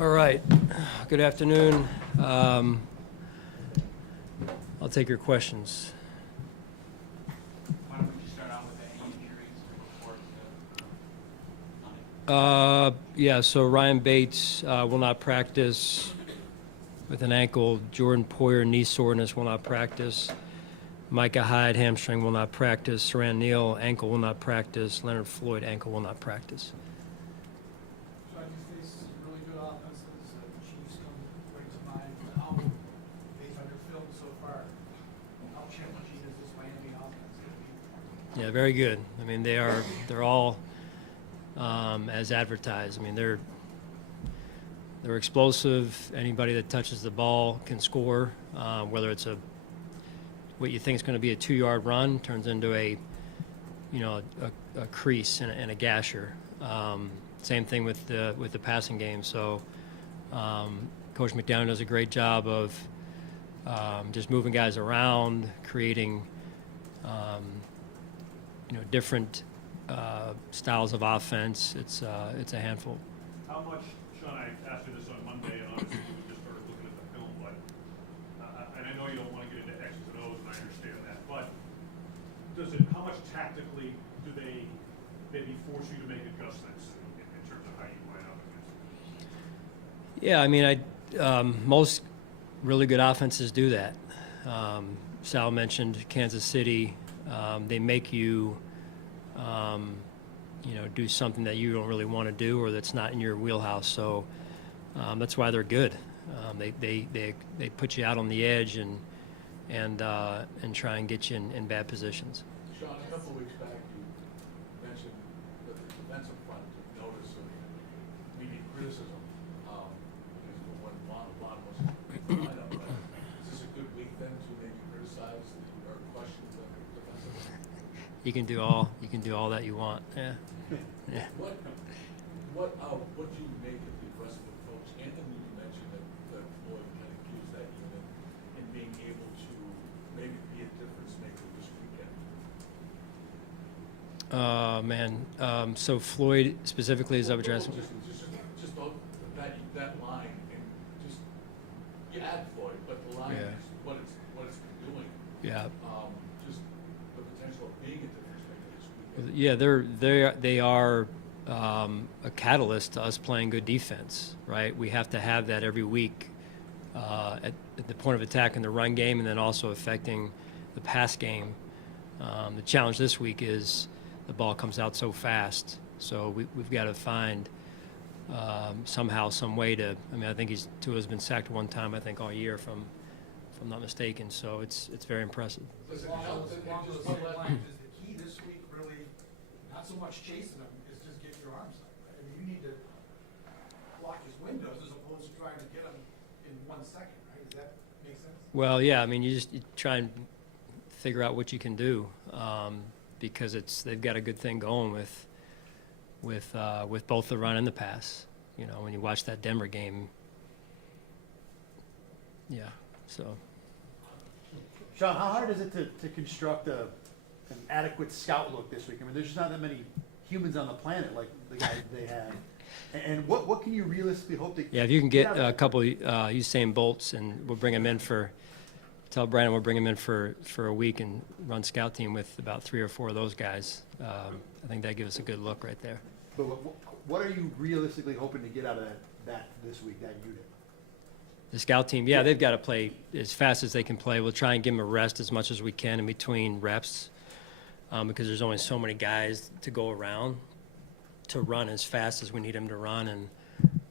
All right. Good afternoon. I'll take your questions. Why don't we just start out with any injuries to report tonight? Yeah, so Ryan Bates will not practice with an ankle. Jordan Poyer, knee soreness, will not practice. Micah Hyde, hamstring, will not practice. Saran Neal, ankle, will not practice. Leonard Floyd, ankle, will not practice. So you face really good offenses. The Chiefs come right to mind. How, based on your film so far, how challenging is this Miami offense going to be? Yeah, very good. I mean, they're all as advertised. I mean, they're explosive. Anybody that touches the ball can score. Whether it's what you think is going to be a 2-yard run turns into a crease and a gasher. Same thing with the passing game. So Coach McDown does a great job of just moving guys around, creating different styles of offense. It's a handful. How much, Sean, I asked you this on Monday, and obviously we just started looking at the film, but, and I know you don't want to get into X's and O's, and I understand that, but how much tactically do they maybe force you to make adjustments in terms of how you line up against them? Yeah, I mean, most really good offenses do that. Sal mentioned Kansas City. They make you, do something that you don't really want to do or that's not in your wheelhouse. So that's why they're good. They put you out on the edge and try and get you in bad positions. Sean, a couple of weeks back, you mentioned that the defensive front took notice of maybe criticism because of what Lon was line up. Is this a good week then to maybe criticize or question the defensive front? You can do all that you want. Yeah. Yeah. What do you make of the aggressive approach? Anthony, you mentioned that Floyd kind of accused that unit in being able to maybe be a difference maker this weekend. So Floyd specifically is up addressing. Just that line, and just you add Floyd, but the line Yeah. is what it's been doing. Yeah. Just the potential of being a difference maker this weekend. Yeah, they are a catalyst to us playing good defense, right? We have to have that every week at the point of attack in the run game, and then also affecting the pass game. The challenge this week is the ball comes out so fast, so we've got to find somehow, some way to. I mean, I think Tua's been sacked one time, I think, all year, if I'm not mistaken. So it's very impressive. Does it Along help those that they just same let lines, is the key this week really not so much chasing them, is just get your arms up, right? I mean, you need to block his windows as opposed to trying to get him in 1 second, right? Does that make sense? Well, yeah. I mean, you try and figure out what you can do because they've got a good thing going with both the run and the pass. When you watch that Denver game, yeah. So. Sean, how hard is it to construct an adequate scout look this week? I mean, there's just not that many humans on the planet like the guys they have. And what can you realistically hope to? Yeah, if you can get a couple Usain Bolts, and we'll bring them in tell Brandon we'll bring him in for a week and run scout team with about 3 or 4 of those guys. I think that gives us a good look right there. But what are you realistically hoping to get out of that this week, that unit? The scout team, yeah, they've got to play as fast as they can play. We'll try and give them a rest as much as we can in between reps because there's only so many guys to go around to run as fast as we need them to run. And,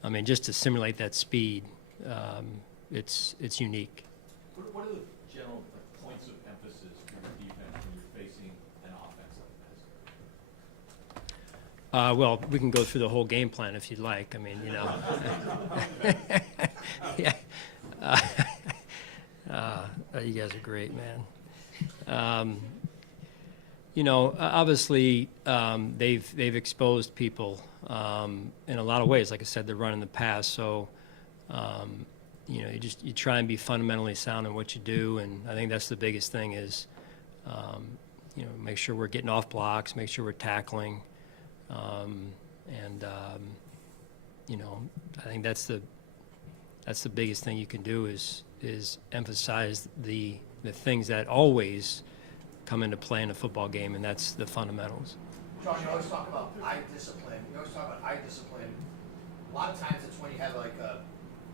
I mean, just to simulate that speed, it's unique. What are the general points of emphasis for your defense when you're facing an offense like this? Well, we can go through the whole game plan if you'd like. I mean, yeah. You guys are great, man. Obviously, they've exposed people in a lot of ways. Like I said, they're running the pass, so you try and be fundamentally sound in what you do, and I think that's the biggest thing is make sure we're getting off blocks, make sure we're tackling, and I think that's the that's the biggest thing you can do is emphasize the things that always come into play in a football game, and that's the fundamentals. Sean, you always talk about eye discipline. You always talk about eye discipline. A lot of times it's when you have like a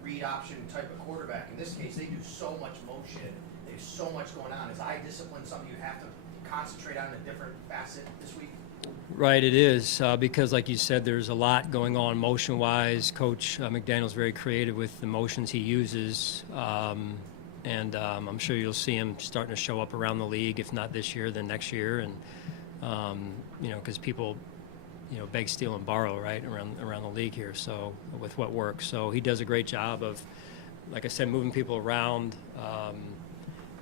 read option type of quarterback. In this case, they do so much motion. There's so much going on. Is eye discipline something you have to concentrate on in a different facet this week? Right, it is, because like you said, there's a lot going on motion-wise. Coach McDaniel's very creative with the motions he uses, and I'm sure you'll see him starting to show up around the league, if not this year, then next year, and because people, beg, steal, and borrow, right, around the league here. So with what works, so he does a great job of, like I said, moving people around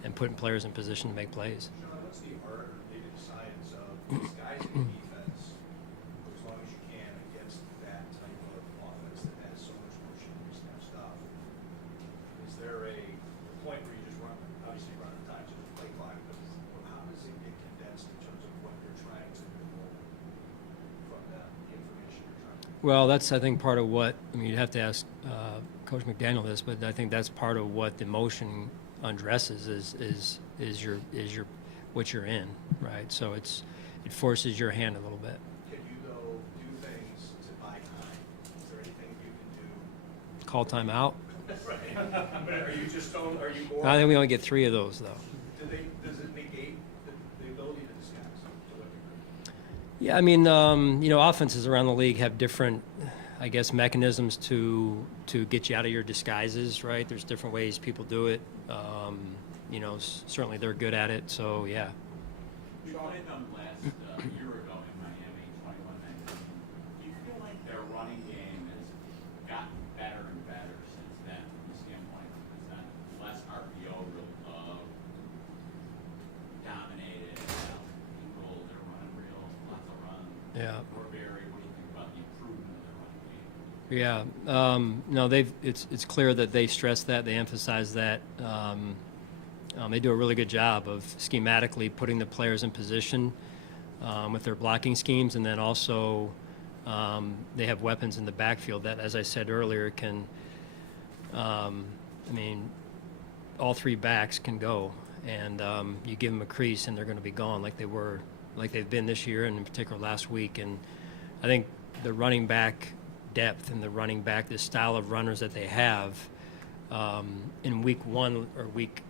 and putting players in position to make plays. Sean, what's the art or maybe the science of disguising defense for as long as you can against that type of offense that has so much motion and snap stuff? Is there a point where you just run, obviously run out of time to the play clock, but how does it get condensed in terms of what you're trying to remove from the information you're trying to? Well, that's, I think, part of what, you'd have to ask Coach McDaniel this, but I think that's part of what the motion undresses is your what you're in, right? So it forces your hand a little bit. Can you though do things to buy time? Is there anything you can do? Call timeout. Right. But are you just don't, are you more? I think we only get 3 of those, though. Does it negate the ability to disguise to what degree? Yeah, offenses around the league have different, I guess, mechanisms to get you out of your disguises, right? There's different ways people do it. Certainly they're good at it, so yeah. We played them last year ago in Miami, 21-19. Do you feel like their running game has gotten better and better since then, from the standpoint it's not less RPO, dominated, people, they're running lots of runs. Yeah. Or Barry, what do you think about the improvement of their running game? Yeah, no, it's clear that they stress that, they emphasize that. They do a really good job of schematically putting the players in position with their blocking schemes, and then also they have weapons in the backfield that, as I said earlier, can, all 3 backs can go, and you give them a crease and they're going to be gone like they've been this year, and in particular last week. And I think the running back depth and the running back, the style of runners that they have in week 1 or week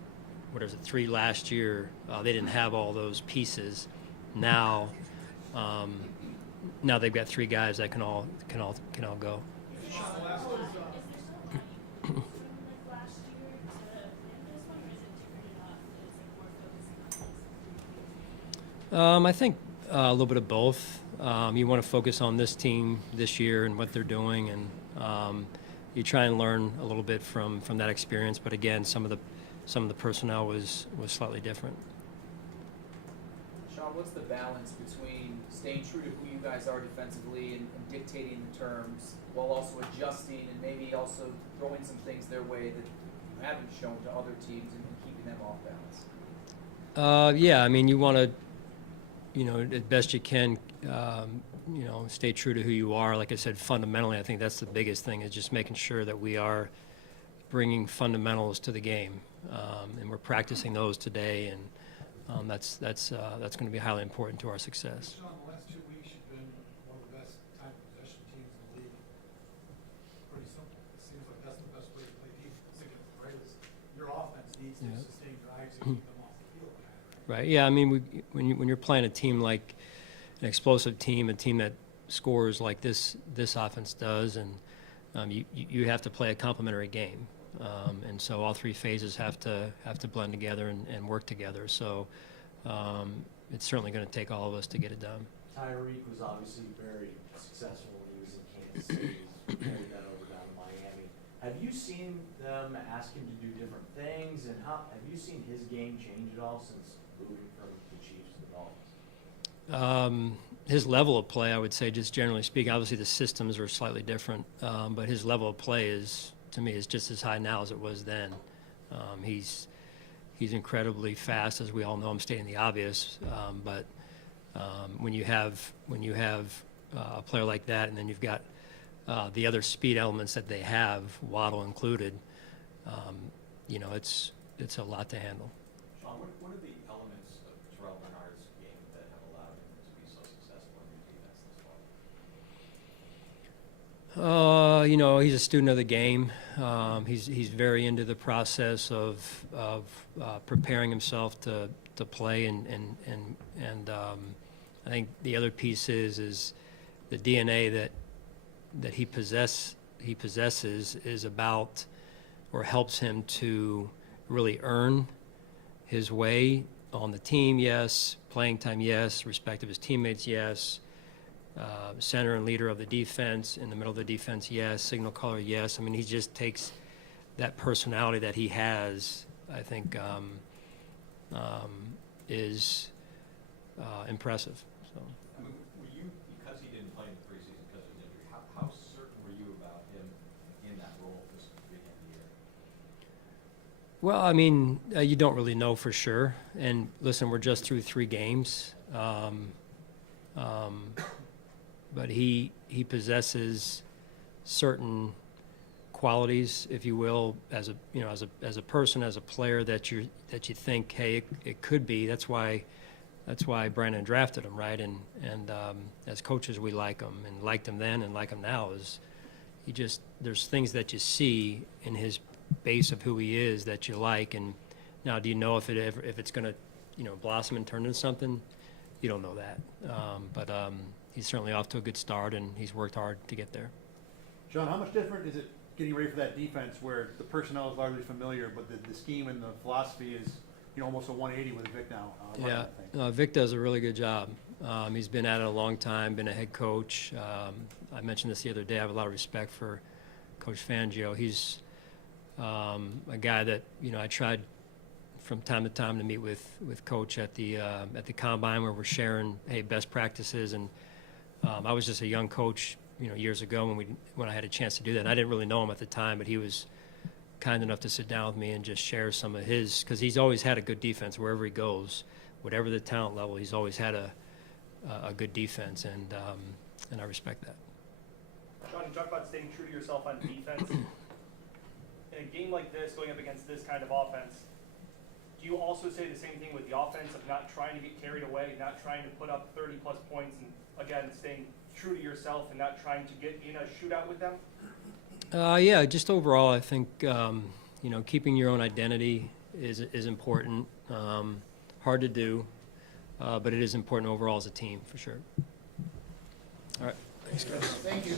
3 last year, they didn't have all those pieces. Now they've got 3 guys that can all go. Sean, the last one is, I think a little bit of both. You want to focus on this team this year and what they're doing, and you try and learn a little bit from that experience. But again, some of the personnel was slightly different. Sean, what's the balance between staying true to who you guys are defensively and dictating the terms, while also adjusting and maybe also throwing some things their way that you haven't shown to other teams and keeping them off balance? Yeah, you want to, as best you can, stay true to who you are. Like I said, fundamentally, I think that's the biggest thing, is just making sure that we are bringing fundamentals to the game, and we're practicing those today, and that's going to be highly important to our success. Sean, the last 2 weeks you've been one of the best time possession teams in the league. Pretty simple. It seems like that's the best way to play defense against the Raiders. Your offense needs to sustain drives and keep them off the field, right? Right. Yeah. When you're playing a team like an explosive team, a team that scores like this offense does, and you have to play a complementary game, and so all 3 phases have to blend together and work together. So it's certainly going to take all of us to get it done. Tyreek was obviously very successful when he was in Kansas City. He's carried that over down to Miami. Have you seen them ask him to do different things, and have you seen his game change at all since moving from the Chiefs to the Dolphins? His level of play, I would say, just generally speaking, obviously the systems are slightly different, but his level of play to me, is just as high now as it was then. He's incredibly fast, as we all know. I'm stating the obvious, but when you have a player like that, and then you've got the other speed elements that they have, Waddle included, you know, it's a lot to handle. Sean, what are the elements of Terrell Bernard's game that have allowed him to be so successful in your defense this far? You know, he's a student of the game. He's very into the process of preparing himself to play, and I think the other piece is the DNA that he possesses is about, or helps him to really earn his way on the team. Yes, playing time. Yes, respect of his teammates. Yes. Center and leader of the defense, in the middle of the defense, yes. Signal caller, yes. I mean, he just takes that personality that he has, I think, is impressive. So. I mean, were you, because he didn't play in the preseason because of his injury, how certain were you about him in that role this beginning of the year? Well, I mean, you don't really know for sure. And listen, we're just through 3 games. But he possesses certain qualities, if you will, as a person, as a player, that you think, hey, it could be. That's why Brandon drafted him, right? And as coaches, we like him, and liked him then and like him now. Is there's things that you see in his base of who he is that you like. And now, do you know if it's going to, blossom and turn into something? You don't know that. But he's certainly off to a good start, and he's worked hard to get there. Sean, how much different is it getting ready for that defense where the personnel is largely familiar, but the scheme and the philosophy is, almost a 180 with Vic now? Yeah, Vic does a really good job. He's been at it a long time, been a head coach. I mentioned this the other day. I have a lot of respect for Coach Fangio. He's a guy that, I tried from time to time to meet with Coach at the combine, where we're sharing, hey, best practices. And I was just a young coach, years ago when I had a chance to do that. And I didn't really know him at the time, but he was kind enough to sit down with me and just share some of his, because he's always had a good defense wherever he goes, whatever the talent level. He's always had a good defense, and I respect that. Sean, you talk about staying true to yourself on defense. In a game like this, going up against this kind of offense, do you also say the same thing with the offense of not trying to get carried away, not trying to put up 30-plus points, and again, staying true to yourself and not trying to get in a shootout with them? Yeah, just overall, I think keeping your own identity is important. Hard to do, but it is important overall as a team, for sure. All right, thanks, guys. Thank you.